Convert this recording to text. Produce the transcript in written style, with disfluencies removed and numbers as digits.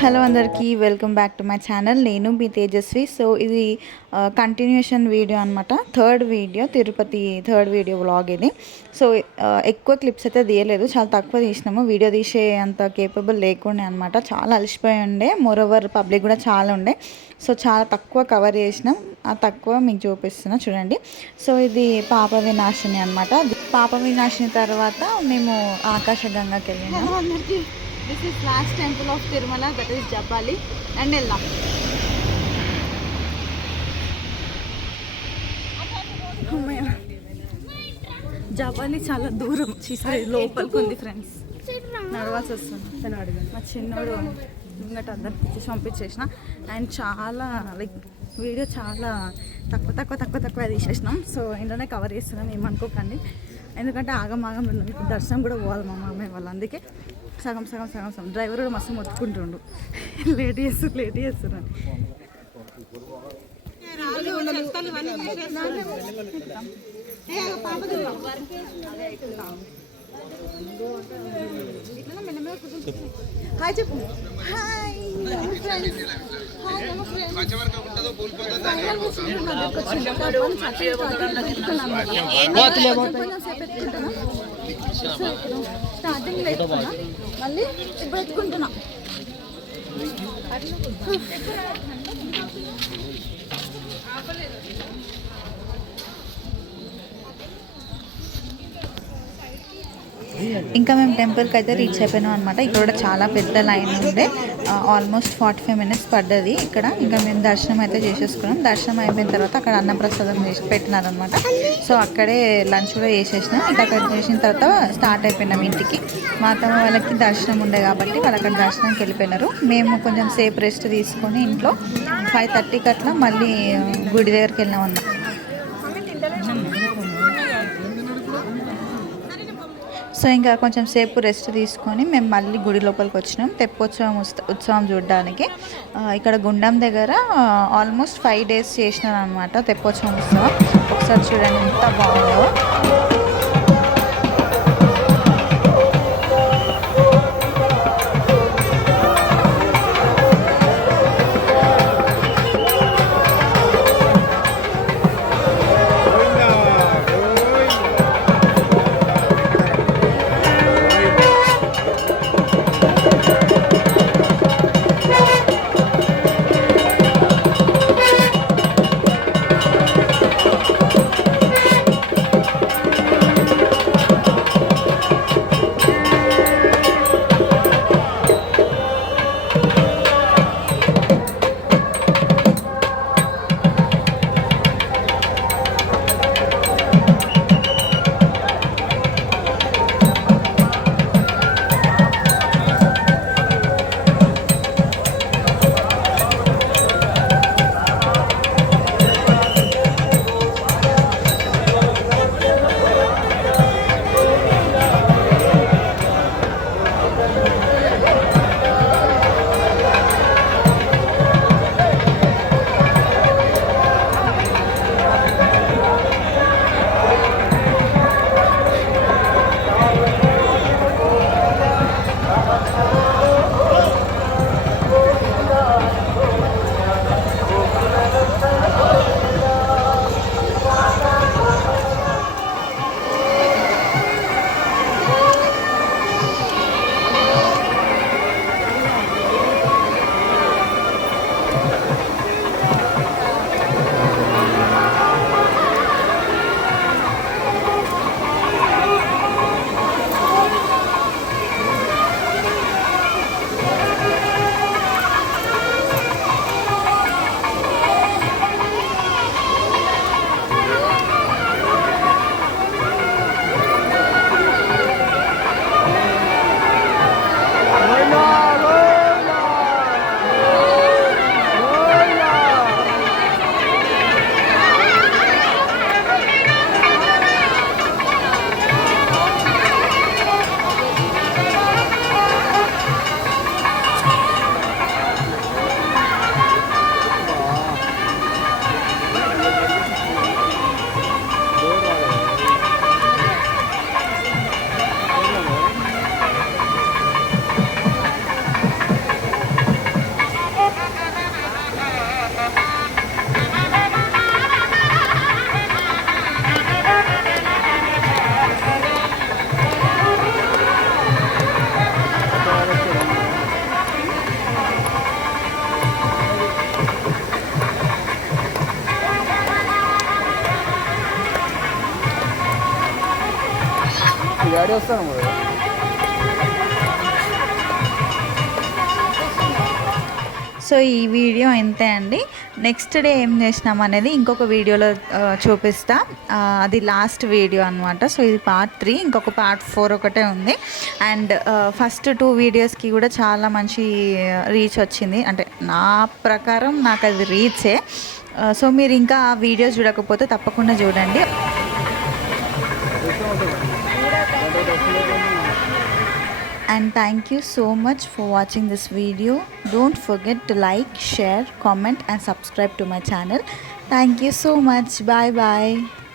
Hello అందరికీ welcome back to my channel. నేను మీ Tejaswi. So ఇది కంటిన్యూషన్ వీడియో అనమాట. Third video, Tirupati third video vlog ఇది. సో ఎక్కువ క్లిప్స్ అయితే తీయలేదు, చాలా తక్కువ తీసినాము. వీడియో తీసే అంత కేపబుల్ లేకుండే అనమాట. చాలా అలసిపోయి ఉండే, మోరోవర్ పబ్లిక్ కూడా చాలా ఉండే. సో చాలా తక్కువ కవర్ చేసినాం. ఆ తక్కువ మీకు చూపిస్తున్నా చూడండి. సో ఇది పాప వినాశిని అనమాట. పాప వినాశిని తర్వాత మేము ఆకాశగంగకి వెళ్ళినాం. This is last temple of Tirumala, that is Jabali and Ellam. Jabali చాలా దూరం, లోపలికి ఉంది ఫ్రెండ్స్. నడవాల్సి వస్తుంది. మా చిన్నోడు ముంగట అందరికి తెచ్చి పంపించేసిన. అండ్ చాలా లైక్ వీడియో చాలా తక్కువ తీసేసినాం. సో ఇంట్లోనే కవర్ చేస్తున్నాం, ఏమనుకోకండి. ఎందుకంటే ఆగం ఇప్పుడు దర్శనం కూడా పోవాలి మా మామయ్య వాళ్ళు. అందుకే సగం డ్రైవర్ కూడా మస్తు మొత్తుకుంటుండు, లేట్ చేస్తున్నాను. హాయ్ చెప్పు. హాయ్ స్టార్టింగ్ పెట్టుకున్నా, మళ్ళీ ఇప్పుడు పెట్టుకుంటున్నా. ఇంకా మేము టెంపుల్కి అయితే రీచ్ అయిపోయినాం అనమాట. ఇక్కడ కూడా చాలా పెద్ద లైన్ ఉండే, ఆల్మోస్ట్ 45 minutes పడ్డది ఇక్కడ. ఇంకా మేము దర్శనం అయితే చేసేసుకున్నాం. దర్శనం అయిపోయిన తర్వాత అక్కడ అన్నప్రసాదం పెట్టినారనమాట. సో అక్కడే లంచ్ కూడా చేసేసినాం. ఇంకా అక్కడ చేసిన తర్వాత స్టార్ట్ అయిపోయినాం ఇంటికి. మా అత్తమ్మ వాళ్ళకి దర్శనం ఉండే కాబట్టి వాళ్ళు అక్కడ దర్శనంకి వెళ్ళిపోయినారు. మేము కొంచెం సేపు రెస్ట్ తీసుకొని ఇంట్లో 5:30కి అట్లా మళ్ళీ గుడి దగ్గరికి వెళ్ళినాం అన్నమాట. సో ఇంకా కొంచెం సేపు రెస్ట్ తీసుకొని మేము మళ్ళీ గుడి లోపలికి వచ్చినాం ఉత్సవం చూడడానికి. ఇక్కడ గుండం దగ్గర ఆల్మోస్ట్ 5 days చేసినారు అనమాట తెప్పోత్సవం ఉత్సవం. ఒకసారి చూడండి ఎంత బాగుందో. గాడి వస్తాను మరి. సో ఈ వీడియో ఇంతే అండి. నెక్స్ట్ డే ఏం చేసినాం అనేది ఇంకొక వీడియోలో చూపిస్తా. అది లాస్ట్ వీడియో అనమాట. సో ఇది పార్ట్ 3, ఇంకొక పార్ట్ 4 ఒకటే ఉంది. అండ్ ఫస్ట్ 2 వీడియోస్కి కూడా చాలా మంచి రీచ్ వచ్చింది. అంటే నా ప్రకారం నాకు అది రీచే. సో మీరు ఇంకా ఆ వీడియోస్ చూడకపోతే తప్పకుండా చూడండి. And thank you so much for watching this video. Don't forget to like, share, comment and subscribe to my channel. Thank you so much. Bye bye.